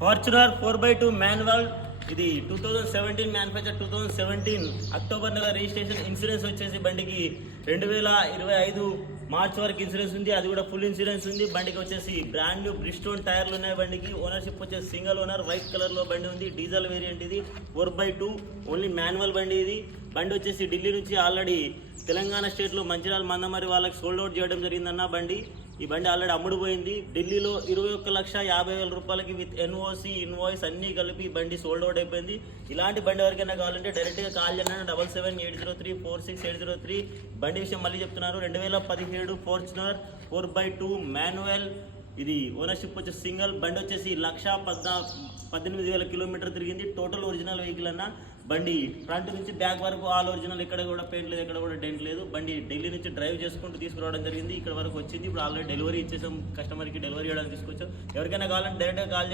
Fortuner 4x2 manual. ఇది 2017 manufacture, 2017 October నెల registration. Insurance వచ్చేసి బండికి 2025 మార్చ్ వరకు ఇన్సూరెన్స్ ఉంది, అది కూడా ఫుల్ ఇన్సూరెన్స్ ఉంది. బండికి వచ్చేసి బ్రాండ్ న్యూ బ్రిస్టోన్ టైర్లు ఉన్నాయి. బండికి ఓనర్షిప్ వచ్చేసి సింగిల్ ఓనర్, వైట్ కలర్లో బండి ఉంది. డీజిల్ వేరియంట్ ఇది, 4x2 ఓన్లీ మాన్యువల్ బండి ఇది. బండి వచ్చేసి ఢిల్లీ నుంచి ఆల్రెడీ తెలంగాణ స్టేట్లో మంచిర్యాల మందమరి వాళ్ళకి సోల్డ్ అవుట్ చేయడం జరిగిందన్న బండి. ఈ బండి ఆల్రెడీ అమ్ముడుపోయింది. ఢిల్లీలో 21,50,000 రూపాయలకి విత్ ఎన్ఓసి ఇన్వాయిస్ అన్నీ కలిపి ఈ బండి సోల్డ్ అవుట్ అయిపోయింది. ఇలాంటి బండి ఎవరికైనా కావాలంటే డైరెక్ట్గా కాల్ చేయండి. 7780346803. బండి విషయం మళ్ళీ చెప్తున్నారు. 2017 ఫార్చునర్ 4x2 మాన్యువల్. ఇది ఓనర్షిప్ వచ్చేసి సింగిల్. బండి వచ్చేసి 1,18,000 కిలోమీటర్ తిరిగింది. టోటల్ ఒరిజినల్ వెహికల్ అన్న. బండి ఫ్రంట్ నుంచి బ్యాక్ వరకు ఆల్ ఒరిజినల్, ఎక్కడ కూడా పెయింట్ లేదు, ఎక్కడ కూడా డెంట్ లేదు. బండి ఢిల్లీ నుంచి డ్రైవ్ చేసుకుంటూ తీసుకురావడం జరిగింది. ఇక్కడ వరకు వచ్చింది. ఇప్పుడు ఆల్రెడీ డెలివరీ ఇచ్చేసాం, కస్టమర్కి డెలివరీ చేయడానికి తీసుకొచ్చాం. ఎవరికైనా కావాలంటే డైరెక్ట్గా కాల్ చేయండి.